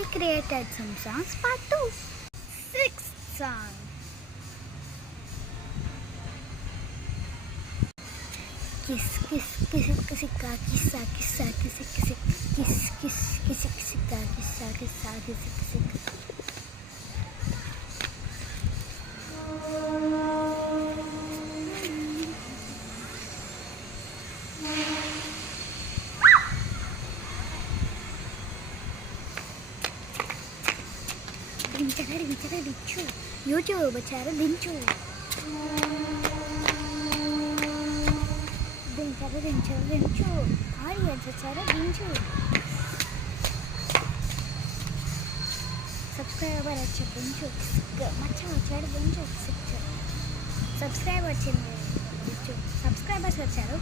I created some songs. Part 2. Sixth song. Kiss, kiss, kiss, kiss, kiss, kiss, kiss, kiss, kiss, kiss, kiss, kiss, kiss, kiss, kiss. దించు YouTube వచ్చారు దించు audience వచ్చారు దించు subscriber వచ్చారు దించు మచ్చ వచ్చాడు దించు సబ్స్క్రైబర్ వచ్చింది దించు సబ్స్క్రైబర్స్ వచ్చారు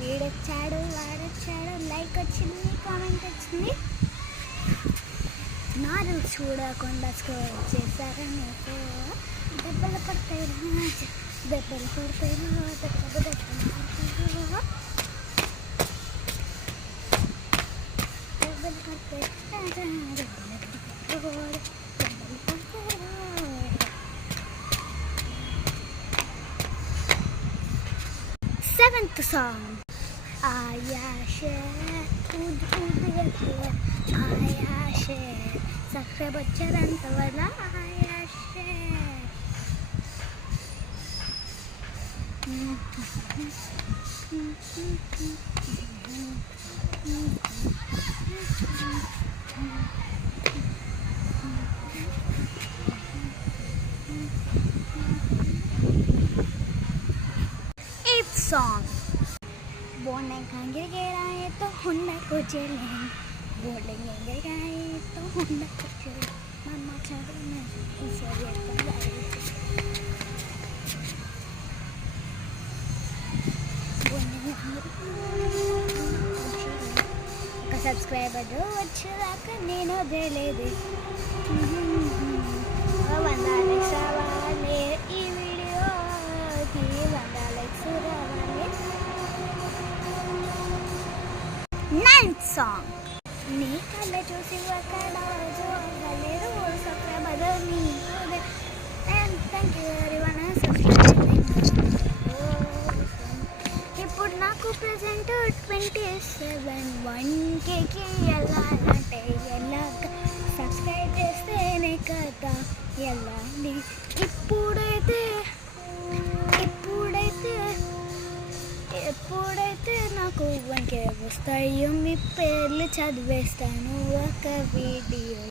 వీడొచ్చాడు వాడొచ్చాడు లైక్ వచ్చింది కామెంట్ వచ్చింది నారు చూడకుండా స్క్రోల్ చేశారని దెబ్బలు పడతాయి Seventh song. సబ్స్క్రైబ్ వచ్చారంత వల్ల Eighth song. बोलेंगे गिराए तो हुंडा को चले बोलेंगे गिराए तो हुंडा को चले मामा चलना इसे ఒక సబ్స్క్రైబర్ వచ్చాక నేను తెలియదు వందాలి సవాలే ఈ వీడియోకి వందాలి సురావాలి. Ninth song. నీ కళ్ళ చూసి అక్కడ చూడలేదు సబ్స్క్రైబర్ నీ థ్యాంక్ యూ ఎవరీవన్ సబ్స్క్రైబింగ్. ఇప్పుడు నాకు ప్రెజెంట్ 27 1Kకి వెళ్ళాలంటే ఎలాగ సబ్స్క్రైబ్ చేస్తేనే కదా వెళ్ళాలి. ఎప్పుడైతే నాకు 1K వస్తాయో మీ పేర్లు చదివేస్తాను ఒక